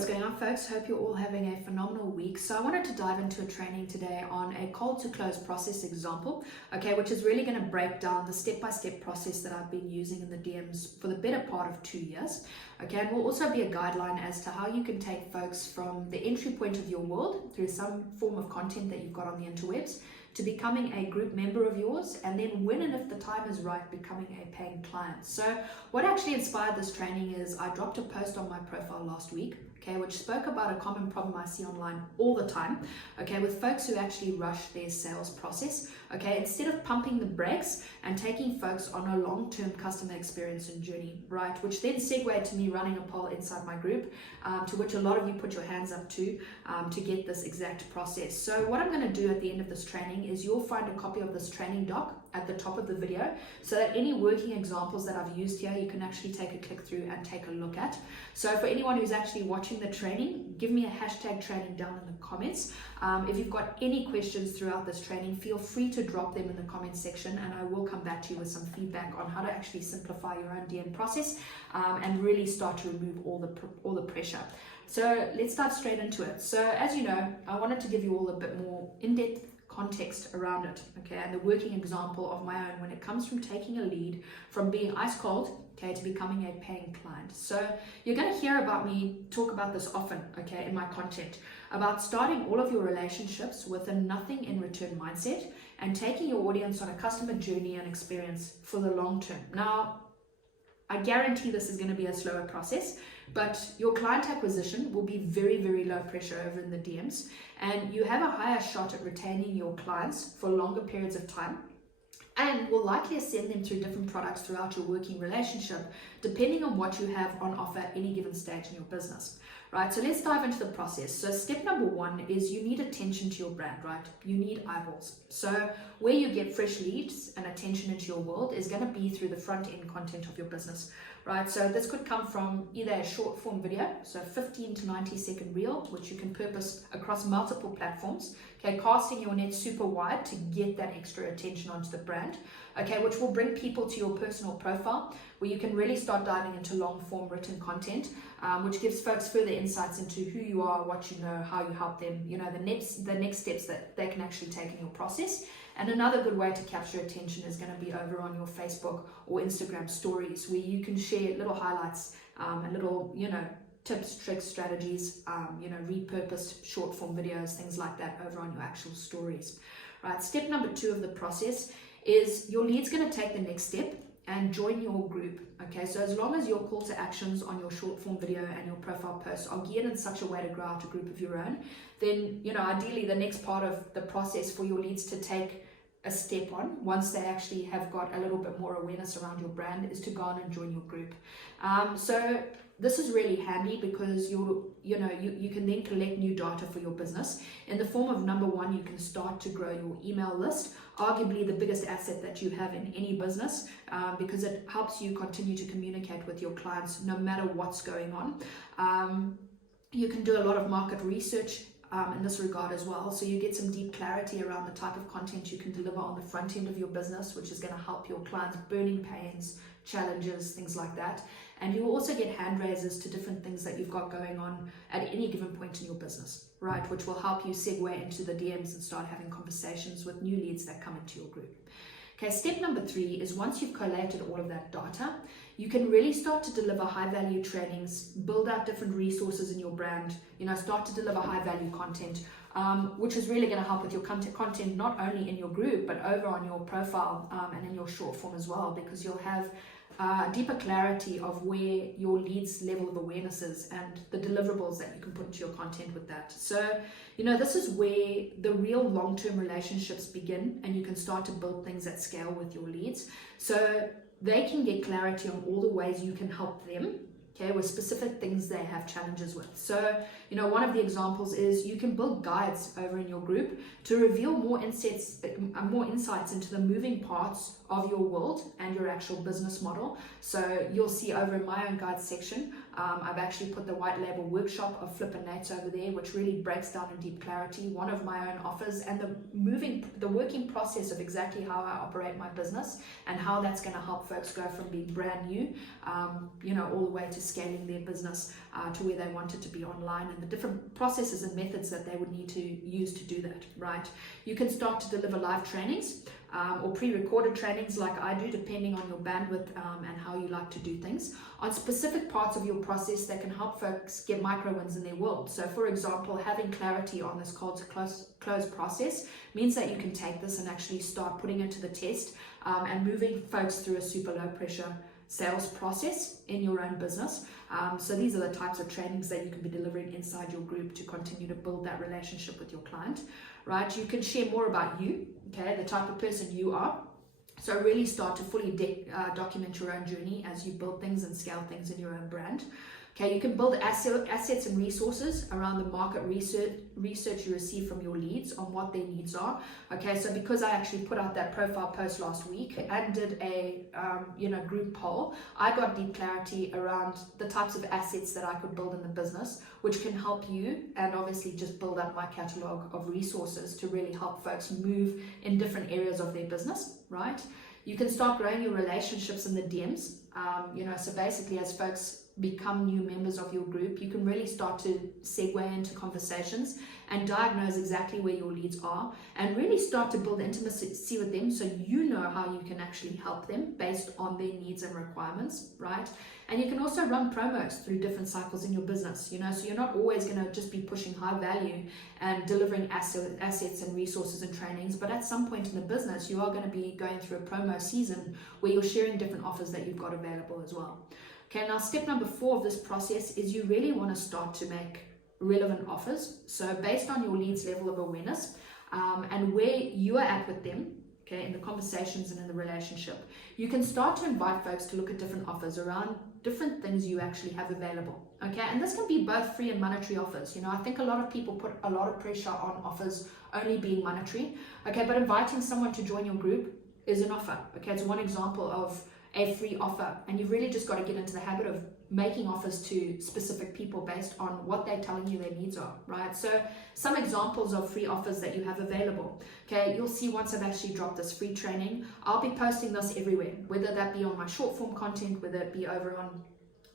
what's going on, folks? Hope you're all having a phenomenal week. So I wanted to dive into a training today on a cold to close process example, okay, which is really going to break down the step-by-step process that I've been using in the DMs for the better part of 2 years, okay, and will also be a guideline as to how you can take folks from the entry point of your world through some form of content that you've got on the interwebs to becoming a group member of yours, and then when and if the time is right, becoming a paying client. So what actually inspired this training is I dropped a post on my profile last week, okay, which spoke about a common problem I see online all the time, okay, with folks who actually rush their sales process, okay, instead of pumping the brakes and taking folks on a long-term customer experience and journey, right, which then segued to me running a poll inside my group, to which a lot of you put your hands up to get this exact process. So what I'm going to do at the end of this training is you'll find a copy of this training doc at the top of the video, so that any working examples that I've used here, you can actually take a click through and take a look at. So for anyone who's actually watching the training, give me a hashtag training down in the comments. If you've got any questions throughout this training, feel free to drop them in the comments section, and I will come back to you with some feedback on how to actually simplify your own DM process and really start to remove all the pressure. So let's dive straight into it. So as you know, I wanted to give you all a bit more in-depth context around it, okay, and the working example of my own when it comes from taking a lead from being ice cold, okay, to becoming a paying client. So you're going to hear about me talk about this often, okay, in my content, about starting all of your relationships with a nothing in return mindset and taking your audience on a customer journey and experience for the long term. Now, I guarantee this is going to be a slower process, but your client acquisition will be very, very low pressure over in the DMs, and you have a higher shot at retaining your clients for longer periods of time, and will likely send them through different products throughout your working relationship, depending on what you have on offer at any given stage in your business. Right, so let's dive into the process. So step number one is you need attention to your brand, right? You need eyeballs. So where you get fresh leads and attention into your world is going to be through the front end content of your business, right? So this could come from either a short form video, so 15 to 90-second reel, which you can purpose across multiple platforms, okay, casting your net super wide to get that extra attention onto the brand, okay, which will bring people to your personal profile, where you can really start diving into long form written content, which gives folks further insights into who you are, what you know, how you help them, you know, the next steps that they can actually take in your process. And another good way to capture attention is going to be over on your Facebook or Instagram stories, where you can share little highlights and little, you know, tips, tricks, strategies, you know, repurposed short form videos, things like that over on your actual stories. Right. Step number two of the process is your lead's going to take the next step and join your group. Okay, so as long as your call to actions on your short form video and your profile posts are geared in such a way to grow out a group of your own, then, you know, ideally the next part of the process for your leads to take a step on, once they actually have got a little bit more awareness around your brand, is to go on and join your group. So this is really handy because you can then collect new data for your business. In the form of, number one, you can start to grow your email list, arguably the biggest asset that you have in any business, because it helps you continue to communicate with your clients no matter what's going on. You can do a lot of market research in this regard as well, so you get some deep clarity around the type of content you can deliver on the front end of your business, which is going to help your clients' burning pains, challenges, things like that. And you will also get hand raises to different things that you've got going on at any given point in your business, right, which will help you segue into the DMs and start having conversations with new leads that come into your group. Okay, step number three is, once you've collated all of that data, you can really start to deliver high value trainings, build out different resources in your brand, you know, start to deliver high value content, which is really going to help with your content, not only in your group, but over on your profile and in your short form as well, because you'll have deeper clarity of where your leads level of awareness is and the deliverables that you can put into your content with that. So, you know, this is where the real long-term relationships begin, and you can start to build things at scale with your leads. So they can get clarity on all the ways you can help them, okay, with specific things they have challenges with. So, you know, one of the examples is you can build guides over in your group to reveal more insights into the moving parts of your world and your actual business model. So you'll see over in my own guide section, I've actually put the white label workshop of Flip and Nate's over there, which really breaks down in deep clarity one of my own offers and the working process of exactly how I operate my business and how that's going to help folks go from being brand new, all the way to scaling their business to where they want it to be online, and the different processes and methods that they would need to use to do that, right? You can start to deliver live trainings or pre-recorded trainings like I do, depending on your bandwidth and how you like to do things, on specific parts of your process that can help folks get micro wins in their world. So for example, having clarity on this cold to close process means that you can take this and actually start putting it to the test and moving folks through a super low pressure sales process in your own business. So these are the types of trainings that you can be delivering inside your group to continue to build that relationship with your client, right? You can share more about you, okay, the type of person you are. So really start to fully document your own journey as you build things and scale things in your own brand. Okay, you can build assets and resources around the market research you receive from your leads on what their needs are. Okay, so because I actually put out that profile post last week and did a group poll, I got deep clarity around the types of assets that I could build in the business, which can help you, and obviously just build up my catalog of resources to really help folks move in different areas of their business, right? You can start growing your relationships in the DMs. So basically as folks become new members of your group, you can really start to segue into conversations and diagnose exactly where your leads are and really start to build intimacy with them, so you know how you can actually help them based on their needs and requirements, right? And you can also run promos through different cycles in your business, so you're not always going to just be pushing high value and delivering assets and resources and trainings, but at some point in the business you are going to be going through a promo season where you're sharing different offers that you've got available as well. Okay, now step number 4 of this process is you really want to start to make relevant offers. So based on your lead's level of awareness and where you are at with them, okay, in the conversations and in the relationship, you can start to invite folks to look at different offers around different things you actually have available. Okay, and this can be both free and monetary offers. I think a lot of people put a lot of pressure on offers only being monetary. Okay, but inviting someone to join your group is an offer. Okay, it's one example of a free offer, and you've really just got to get into the habit of making offers to specific people based on what they're telling you their needs are, right? So some examples of free offers that you have available. Okay, you'll see once I've actually dropped this free training, I'll be posting this everywhere, whether that be on my short form content, whether it be over on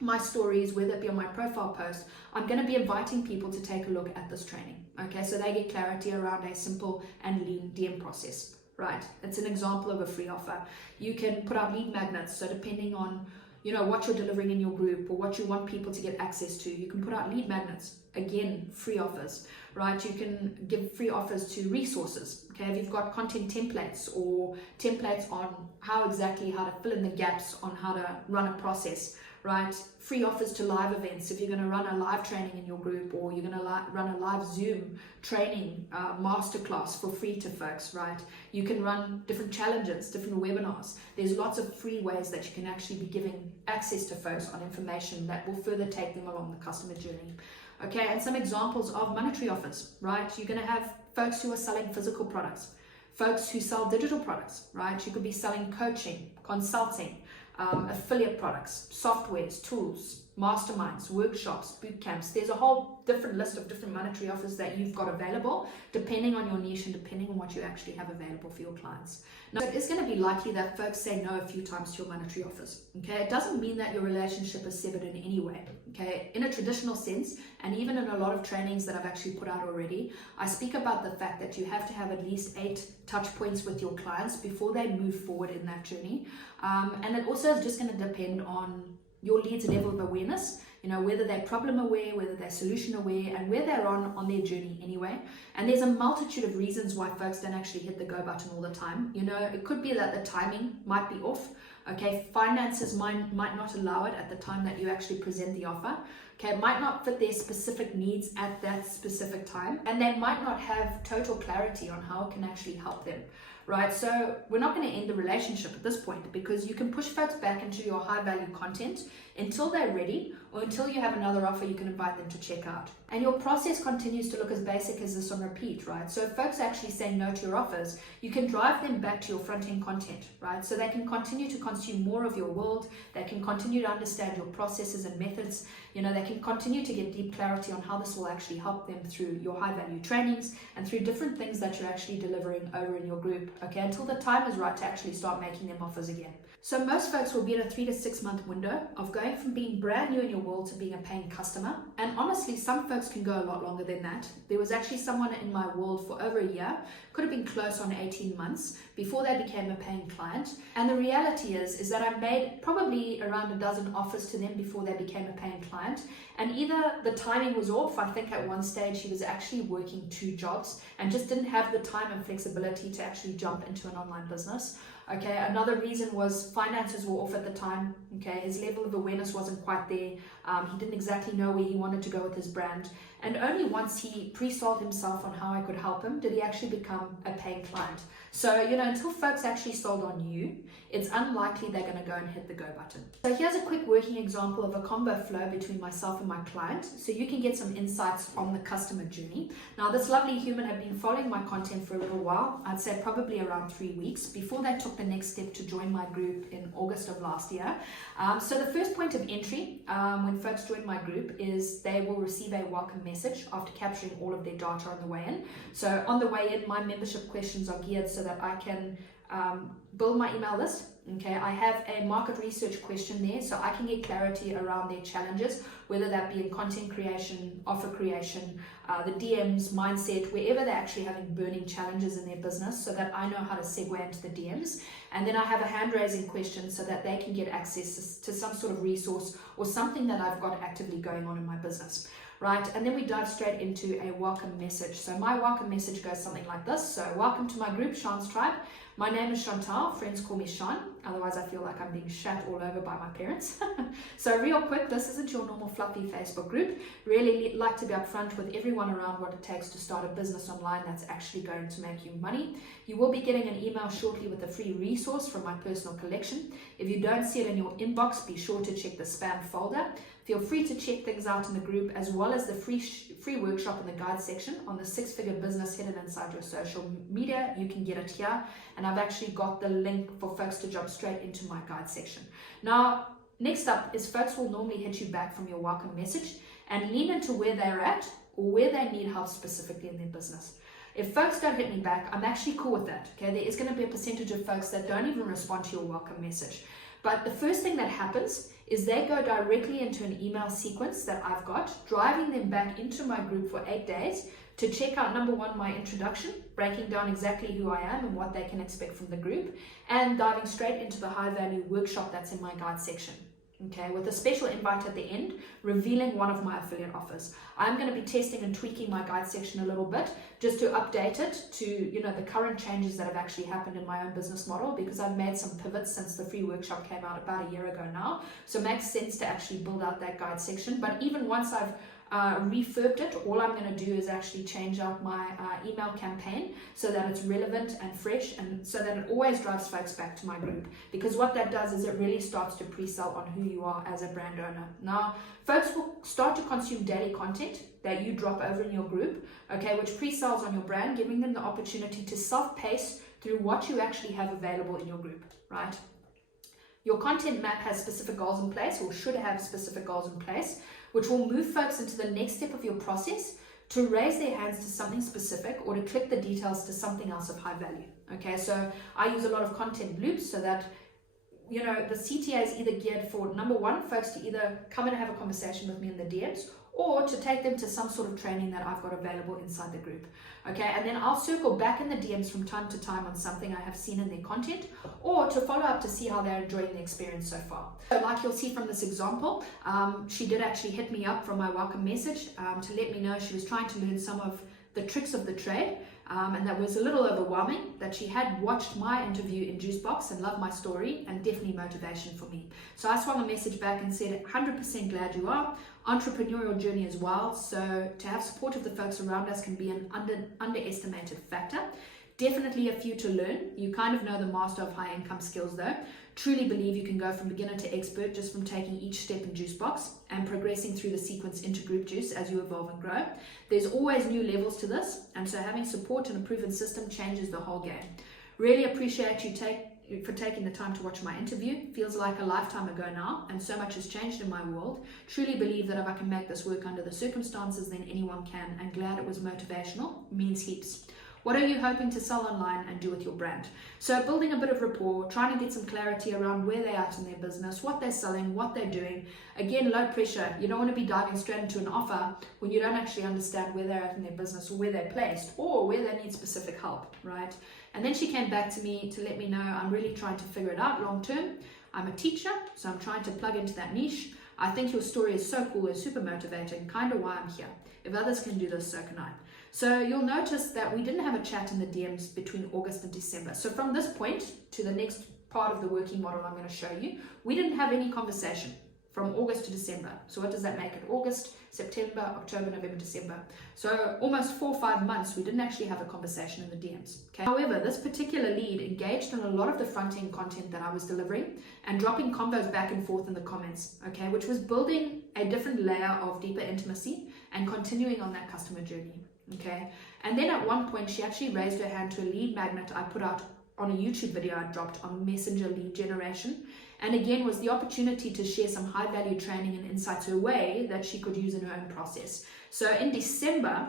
my stories, whether it be on my profile post. I'm going to be inviting people to take a look at this training, okay, so they get clarity around a simple and lean DM process. Right, it's an example of a free offer. You can put out lead magnets, so depending on what you're delivering in your group or what you want people to get access to, you can put out lead magnets. Again, free offers, right? You can give free offers to resources. Okay, if you've got content templates or templates on how to fill in the gaps on how to run a process, right? Free offers to live events. If you're going to run a live training in your group, or you're going to run a live Zoom training masterclass for free to folks, right? You can run different challenges, different webinars. There's lots of free ways that you can actually be giving access to folks on information that will further take them along the customer journey. Okay, and some examples of monetary offers, right? You're going to have folks who are selling physical products, folks who sell digital products, right? You could be selling coaching, consulting, affiliate products, softwares, tools, masterminds, workshops, boot camps. There's a whole different list of different monetary offers that you've got available depending on your niche and depending on what you actually have available for your clients. Now, it is going to be likely that folks say no a few times to your monetary offers. Okay, it doesn't mean that your relationship is severed in any way. Okay, in a traditional sense, and even in a lot of trainings that I've actually put out already, I speak about the fact that you have to have at least 8 touch points with your clients before they move forward in that journey. And it also is just going to depend on your lead's level of awareness, whether they're problem aware, whether they're solution aware, and where they're on their journey anyway. And there's a multitude of reasons why folks don't actually hit the go button all the time. It could be that the timing might be off. Okay, finances might not allow it at the time that you actually present the offer. Okay, it might not fit their specific needs at that specific time, and they might not have total clarity on how it can actually help them, right? So we're not going to end the relationship at this point, because you can push folks back into your high value content until they're ready, or until you have another offer you can invite them to check out. And your process continues to look as basic as this on repeat, right? So if folks actually say no to your offers, you can drive them back to your front end content, right? So they can continue to consume more of your world, they can continue to understand your processes and methods, they can continue to get deep clarity on how this will actually help them through your high value trainings and through different things that you're actually delivering over in your group, okay, until the time is right to actually start making them offers again. So most folks will be in a 3 to 6 month window of going from being brand new in your world to being a paying customer. And honestly, some folks can go a lot longer than that. There was actually someone in my world for over a year, could have been close on 18 months before they became a paying client. And the reality is that I made probably around a dozen offers to them before they became a paying client. And either the timing was off, I think at one stage he was actually working 2 jobs and just didn't have the time and flexibility to actually jump into an online business. Okay, another reason was finances were off at the time. Okay, his level of awareness wasn't quite there. He didn't exactly know where he wanted to go with his brand. And only once he pre-sold himself on how I could help him did he actually become a paying client. So, until folks actually sold on you, it's unlikely they're going to go and hit the go button. So here's a quick working example of a combo flow between myself and my client, so you can get some insights on the customer journey. Now, this lovely human had been following my content for a little while, I'd say probably around 3 weeks, before they took the next step to join my group in August of last year. So the first point of entry when folks join my group is they will receive a welcome message after capturing all of their data on the way in. So on the way in, my membership questions are geared so that I can build my email list. Okay, I have a market research question there so I can get clarity around their challenges, whether that be in content creation, offer creation, the DMs, mindset, wherever they're actually having burning challenges in their business, so that I know how to segue into the DMs. And then I have a hand raising question so that they can get access to some sort of resource or something that I've got actively going on in my business. Right, and then we dive straight into a welcome message. So my welcome message goes something like this. So welcome to my group, Sean's Tribe. My name is Chantal, friends call me Sean, otherwise I feel like I'm being shat all over by my parents. So real quick, this isn't your normal fluffy Facebook group. Really like to be upfront with everyone around what it takes to start a business online that's actually going to make you money. You will be getting an email shortly with a free resource from my personal collection. If you don't see it in your inbox, be sure to check the spam folder. Feel free to check things out in the group, as well as the free workshop in the guide section on the 6-figure business hidden inside your social media. You can get it here, and I've actually got the link for folks to jump straight into my guide section. Now, next up is folks will normally hit you back from your welcome message and lean into where they're at or where they need help specifically in their business. If folks don't hit me back, I'm actually cool with that. Okay, there is going to be a percentage of folks that don't even respond to your welcome message. But the first thing that happens is they go directly into an email sequence that I've got, driving them back into my group for 8 days to check out, number one, my introduction, breaking down exactly who I am and what they can expect from the group, and diving straight into the high value workshop that's in my guide section. Okay, with a special invite at the end, revealing one of my affiliate offers. I'm going to be testing and tweaking my guide section a little bit just to update it to, the current changes that have actually happened in my own business model, because I've made some pivots since the free workshop came out about a year ago now. So it makes sense to actually build out that guide section. But even once I've refurbed it, all I'm going to do is actually change out my email campaign so that it's relevant and fresh, and so that it always drives folks back to my group, because what that does is it really starts to pre-sell on who you are as a brand owner. Now, folks will start to consume daily content that you drop over in your group, okay, which pre-sells on your brand, giving them the opportunity to self-pace through what you actually have available in your group, right? Your content map has specific goals in place, or should have specific goals in place, which will move folks into the next step of your process to raise their hands to something specific or to click the details to something else of high value. Okay, so I use a lot of content loops so that, the CTA is either geared for, number one, folks to either come and have a conversation with me in the DMs, or to take them to some sort of training that I've got available inside the group. Okay, and then I'll circle back in the DMs from time to time on something I have seen in their content, or to follow up to see how they're enjoying the experience so far. So like you'll see from this example, she did actually hit me up from my welcome message to let me know she was trying to learn some of the tricks of the trade, and that was a little overwhelming, that she had watched my interview in Juicebox and loved my story, and definitely motivation for me. So I swung a message back and said, 100% glad you are. Entrepreneurial journey as well, so to have support of the folks around us can be an underestimated factor. Definitely a few to learn. You kind of know the master of high income skills though. Truly believe you can go from beginner to expert just from taking each step in Juicebox and progressing through the sequence into group juice as you evolve and grow. There's always new levels to this, and so having support and a proven system changes the whole game. Really appreciate you for taking the time to watch my interview. Feels like a lifetime ago now, and so much has changed in my world. Truly believe that if I can make this work under the circumstances, then anyone can, and glad it was motivational. Means heaps. What are you hoping to sell online and do with your brand? So building a bit of rapport, trying to get some clarity around where they're at in their business, what they're selling, what they're doing. Again, low pressure. You don't want to be diving straight into an offer when you don't actually understand where they're at in their business or where they're placed or where they need specific help, right? And then she came back to me to let me know I'm really trying to figure it out long term. I'm a teacher, so I'm trying to plug into that niche. I think your story is so cool and super motivating, kind of why I'm here. If others can do this, so can I. So you'll notice that we didn't have a chat in the DMs between August and December. So from this point to the next part of the working model I'm going to show you, we didn't have any conversation from August to December. So what does that make it? August, September, October, November, December. So almost 4 or 5 months, we didn't actually have a conversation in the DMs. Okay. However, this particular lead engaged in a lot of the front-end content that I was delivering and dropping combos back and forth in the comments, okay, which was building a different layer of deeper intimacy and continuing on that customer journey. Okay, and then at one point she actually raised her hand to a lead magnet I put out on a YouTube video I dropped on messenger lead generation, and again was the opportunity to share some high value training and insights her way that she could use in her own process. So in December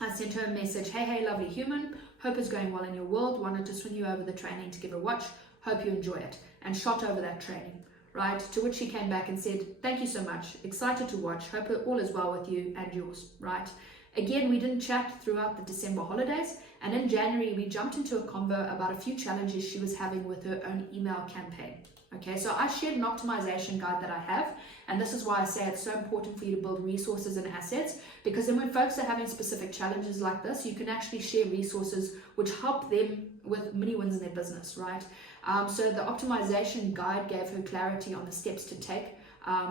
I sent her a message, hey lovely human, hope it's going well in your world, wanted to swing you over the training to give a watch, hope you enjoy it, and shot over that training. Right, to which she came back and said, thank you so much, excited to watch, hope all is well with you and yours, right? Again, we didn't chat throughout the December holidays, and in January we jumped into a convo about a few challenges she was having with her own email campaign. Okay, so I shared an optimization guide that I have, and this is why I say it's so important for you to build resources and assets, because then when folks are having specific challenges like this, you can actually share resources which help them with mini wins in their business, right? So the optimization guide gave her clarity on the steps to take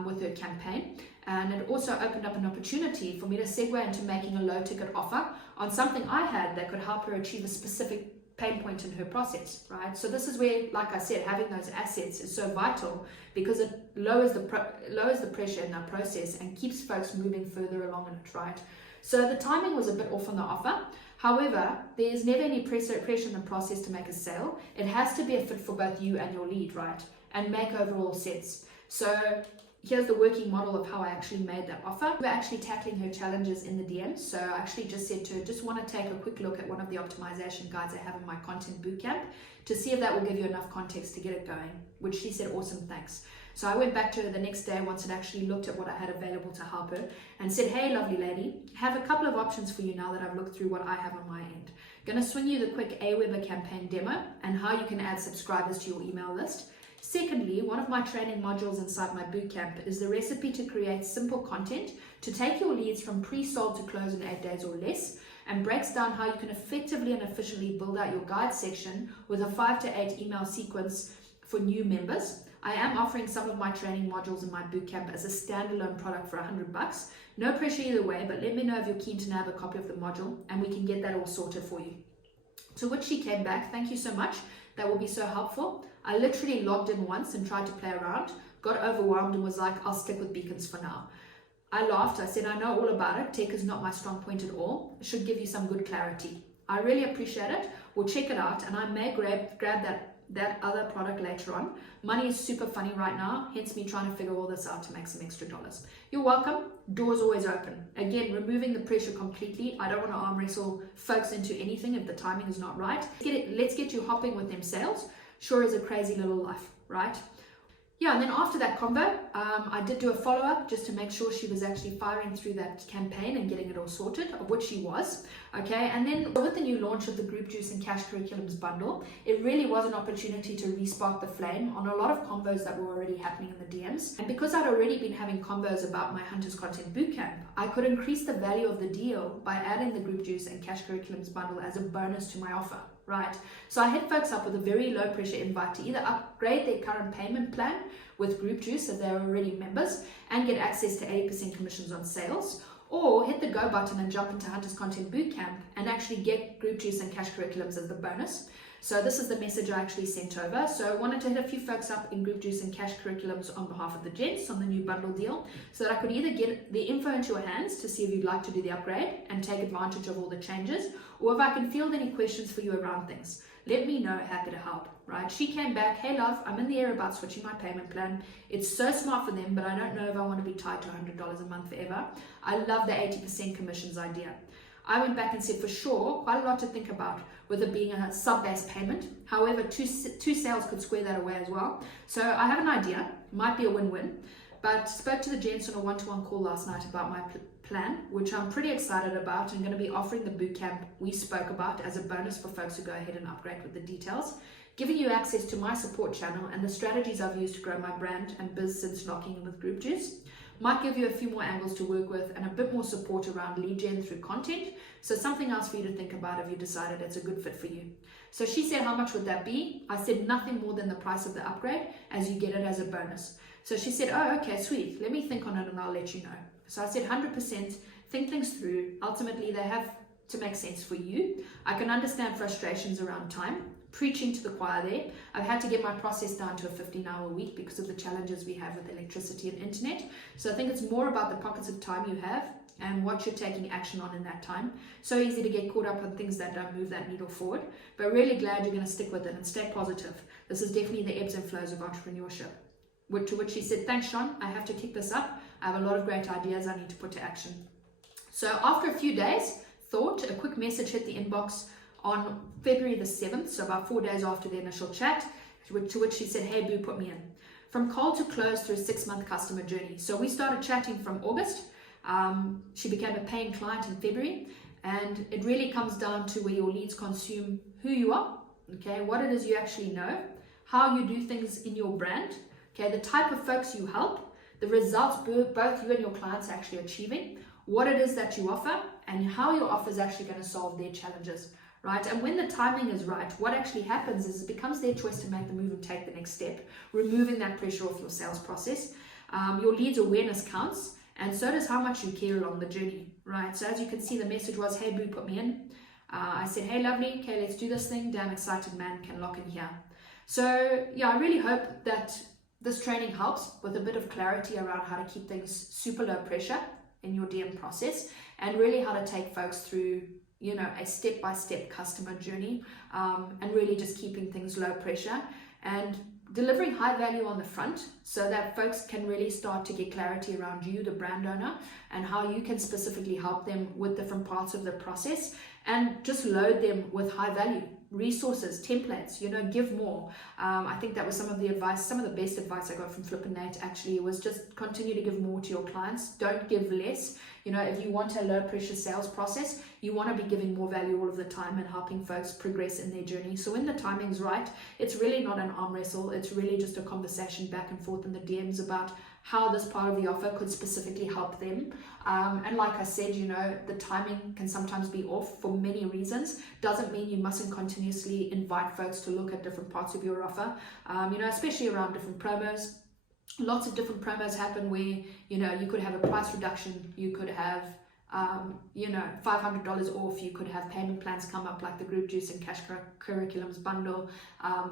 with her campaign, and it also opened up an opportunity for me to segue into making a low ticket offer on something I had that could help her achieve a specific pain point in her process, right? So this is where, like I said, having those assets is so vital because it lowers the pressure in our process and keeps folks moving further along in it, right? So the timing was a bit off on the offer. However, there's never any pressure in the process to make a sale. It has to be a fit for both you and your lead, right? And make overall sense. So here's the working model of how I actually made that offer. We're actually tackling her challenges in the DMs. So I actually just said to her, just want to take a quick look at one of the optimization guides I have in my content bootcamp to see if that will give you enough context to get it going, which she said, awesome, thanks. So I went back to her the next day once it actually looked at what I had available to help her and said, hey, lovely lady, have a couple of options for you now that I've looked through what I have on my end. Going to swing you the quick Aweber campaign demo and how you can add subscribers to your email list. Secondly, one of my training modules inside my bootcamp is the recipe to create simple content to take your leads from pre-sold to close in 8 days or less, and breaks down how you can effectively and efficiently build out your guide section with a 5 to 8 email sequence for new members. I am offering some of my training modules in my bootcamp as a standalone product for $100. No pressure either way, but let me know if you're keen to nab a copy of the module and we can get that all sorted for you. To which she came back, thank you so much, that will be so helpful. I literally logged in once and tried to play around, got overwhelmed and was like, I'll stick with beacons for now. I laughed, I said, I know all about it, tech is not my strong point at all, it should give you some good clarity. I really appreciate it, we'll check it out and I may grab that other product later on. Money is super funny right now, hence me trying to figure all this out to make some extra dollars. You're welcome, doors always open. Again, removing the pressure completely. I don't want to arm wrestle folks into anything if the timing is not right. Let's get you hopping with them sales. Sure is a crazy little life, right? Yeah, and then after that combo, I did do a follow-up just to make sure she was actually firing through that campaign and getting it all sorted, of which she was, okay? And then with the new launch of the Group Juice and Cash Curriculums bundle, it really was an opportunity to re-spark the flame on a lot of combos that were already happening in the DMs. And because I'd already been having combos about my Hunters Content Bootcamp, I could increase the value of the deal by adding the Group Juice and Cash Curriculums bundle as a bonus to my offer. Right, so I hit folks up with a very low pressure invite to either upgrade their current payment plan with Group Juice if they're already members and get access to 80% commissions on sales, or hit the go button and jump into Hunters Content Bootcamp and actually get group juice and cash curriculums as the bonus. So this is the message I actually sent over. So I wanted to hit a few folks up in group juice and cash curriculums on behalf of the gents on the new bundle deal, so that I could either get the info into your hands to see if you'd like to do the upgrade and take advantage of all the changes, or if I can field any questions for you around things. Let me know, happy to help, right? She came back, hey love, I'm in the air about switching my payment plan. It's so smart for them, but I don't know if I want to be tied to $100 a month forever. I love the 80% commissions idea. I went back and said, for sure, quite a lot to think about with it being a sub-based payment. However, two sales could square that away as well. So I have an idea, might be a win-win, but spoke to the gents on a one-to-one call last night about my plan, which I'm pretty excited about, and going to be offering the bootcamp we spoke about as a bonus for folks who go ahead and upgrade with the details, giving you access to my support channel and the strategies I've used to grow my brand and biz since locking in with Group Juice. Might give you a few more angles to work with and a bit more support around lead gen through content. So something else for you to think about if you decided it's a good fit for you. So she said, how much would that be? I said nothing more than the price of the upgrade, as you get it as a bonus. So she said, oh, okay, sweet. Let me think on it and I'll let you know. So I said 100%, think things through. Ultimately, they have to make sense for you. I can understand frustrations around time. Preaching to the choir there. I've had to get my process down to a 15-hour week because of the challenges we have with electricity and internet. So I think it's more about the pockets of time you have and what you're taking action on in that time. So easy to get caught up on things that don't move that needle forward, but really glad you're going to stick with it and stay positive. This is definitely the ebbs and flows of entrepreneurship. To which she said, thanks Sean, I have to kick this up. I have a lot of great ideas I need to put to action. So after a few days, a quick message hit the inbox on February the 7th, so about 4 days after the initial chat, to which she said, hey boo, put me in. From cold to close through a 6-month customer journey. So we started chatting from August. She became a paying client in February, and it really comes down to where your leads consume who you are, okay, what it is you actually know, how you do things in your brand, okay, the type of folks you help, the results both you and your clients are actually achieving, what it is that you offer, and how your offer is actually going to solve their challenges. Right? And when the timing is right, what actually happens is it becomes their choice to make the move and take the next step, removing that pressure off your sales process. Your leads awareness counts, and so does how much you care along the journey, right? So as you can see, the message was, hey boo, put me in. I said, hey lovely, okay, let's do this thing. Damn excited man, can lock in here. So yeah, I really hope that this training helps with a bit of clarity around how to keep things super low pressure in your DM process, and really how to take folks through, you know, a step-by-step customer journey, and really just keeping things low pressure and delivering high value on the front so that folks can really start to get clarity around you, the brand owner, and how you can specifically help them with different parts of the process, and just load them with high value resources, templates, you know, give more. I think that was some of the advice, some of the best advice I got from Flip and Nate actually, was just continue to give more to your clients. Don't give less. You know, if you want a low pressure sales process, you want to be giving more value all of the time and helping folks progress in their journey. So when the timing's right, it's really not an arm wrestle. It's really just a conversation back and forth in the DMs about how this part of the offer could specifically help them. And like I said, you know, the timing can sometimes be off for many reasons. Doesn't mean you mustn't continuously invite folks to look at different parts of your offer, you know, especially around different promos. Lots of different promos happen where, you know, you could have a price reduction, you could have, you know, $500 off, you could have payment plans come up like the group juice and cash curriculums bundle,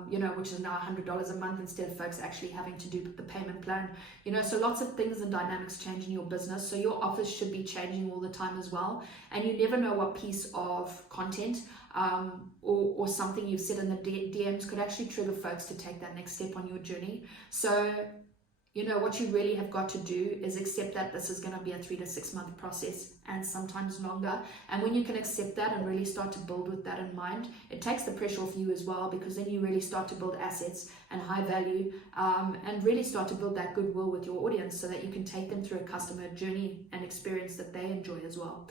you know, which is now $100 a month instead of folks actually having to do the payment plan, you know, so lots of things and dynamics change in your business. So your offers should be changing all the time as well. And you never know what piece of content or something you've said in the DMs could actually trigger folks to take that next step on your journey. So, you know, what you really have got to do is accept that this is going to be a 3 to 6 month process and sometimes longer. And when you can accept that and really start to build with that in mind, it takes the pressure off you as well, because then you really start to build assets and high value, and really start to build that goodwill with your audience so that you can take them through a customer journey and experience that they enjoy as well.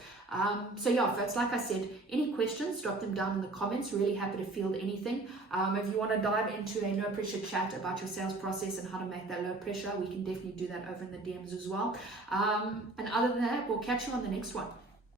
So yeah, folks, like I said, any questions, drop them down in the comments. Really happy to field anything. If you want to dive into a no pressure chat about your sales process and how to make that low pressure, we can definitely do that over in the DMs as well. And other than that, we'll catch you on the next one.